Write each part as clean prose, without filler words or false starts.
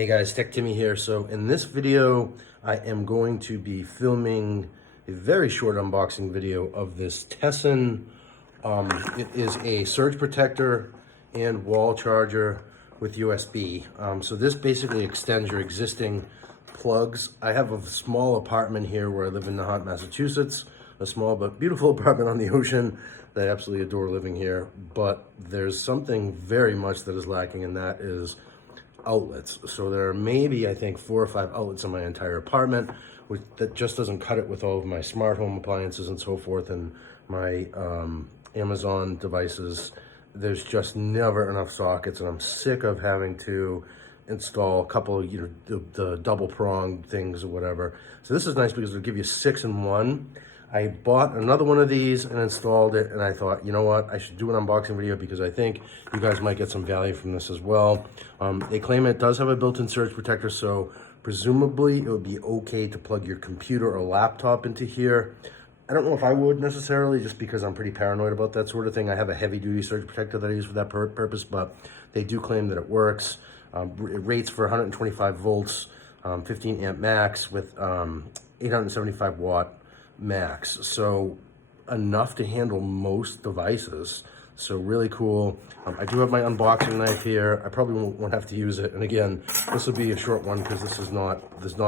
Hey guys, Tech Timmy here. So in this video, I am going to be filming a very short unboxing video of this Tessan. It is a surge protector and wall charger with USB. So this basically extends your existing plugs. I have a small apartment here where I live in Nahant, Massachusetts, a small but beautiful apartment on the ocean that I absolutely adore living here. But there's something very much that is lacking, and that is outlets. So there are maybe, I think, 4 or 5 outlets in my entire apartment, which that just doesn't cut it with all of my smart home appliances and so forth, and my Amazon devices. There's just never enough sockets, and I'm sick of having to install a couple, the double prong things or whatever. So this is nice because it'll give you 6 in 1. I bought another one of these and installed it, and I thought, you know what, I should do an unboxing video because I think you guys might get some value from this as well. They claim it does have a built-in surge protector, so presumably it would be okay to plug your computer or laptop into here. I don't know if I would necessarily, just because I'm pretty paranoid about that sort of thing. I have a heavy-duty surge protector that I use for that purpose, but they do claim that it works. It rates for 125 volts, 15 amp max with 875 watt max, so enough to handle most devices. So really cool. I do have my unboxing knife here. I probably won't have to use it, and again, this will be a short one because there's not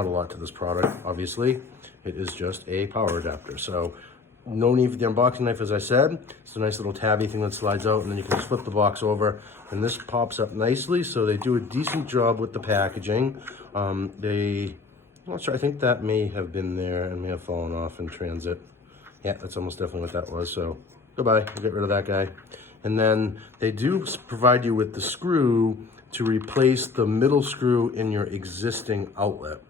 a lot to this product. Obviously, it is just a power adapter, so no need for the unboxing knife. As I said, it's a nice little tabby thing that slides out, and then you can flip the box over, and this pops up nicely. So they do a decent job with the packaging. I'm not sure, I think that may have been there and may have fallen off in transit. Yeah, that's almost definitely what that was, so goodbye, we'll get rid of that guy. And then they do provide you with the screw to replace the middle screw in your existing outlet,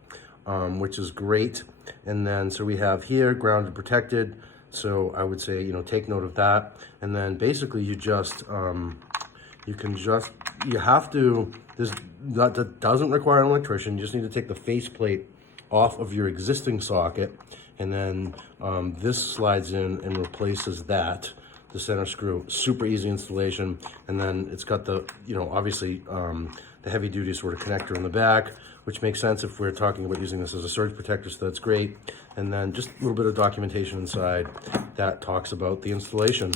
which is great. And then, so we have here, grounded protected, so I would say, take note of that. And then basically you just, that doesn't require an electrician. You just need to take the faceplate off of your existing socket, and then this slides in and replaces the center screw. Super easy installation. And then it's got the, obviously the heavy duty sort of connector in the back, which makes sense if we're talking about using this as a surge protector, so that's great. And then just a little bit of documentation inside that talks about the installation.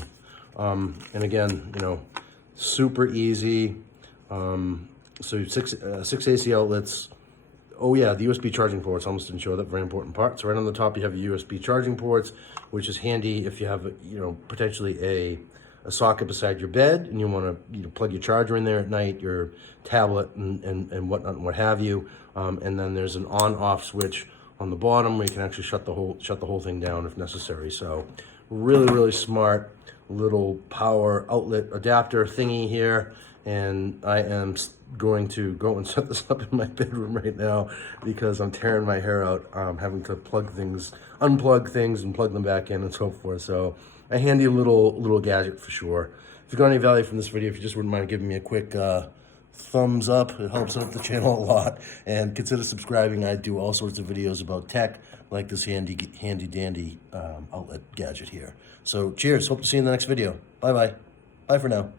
And again, super easy. So six AC outlets. Oh yeah, the USB charging ports, I almost didn't show that, very important part. So right on the top you have your USB charging ports, which is handy if you have, potentially a socket beside your bed and you want to plug your charger in there at night, your tablet and whatnot and what have you. And then there's an on-off switch on the bottom where you can actually shut the whole thing down if necessary. So really smart little power outlet adapter thingy here. And I am going to go and set this up in my bedroom right now because I'm tearing my hair out, having to unplug things and plug them back in and so forth. So a handy little gadget for sure. If you got any value from this video, if you just wouldn't mind giving me a quick thumbs up, it helps out the channel a lot. And consider subscribing. I do all sorts of videos about tech, like this handy dandy outlet gadget here. So cheers, hope to see you in the next video. Bye for now.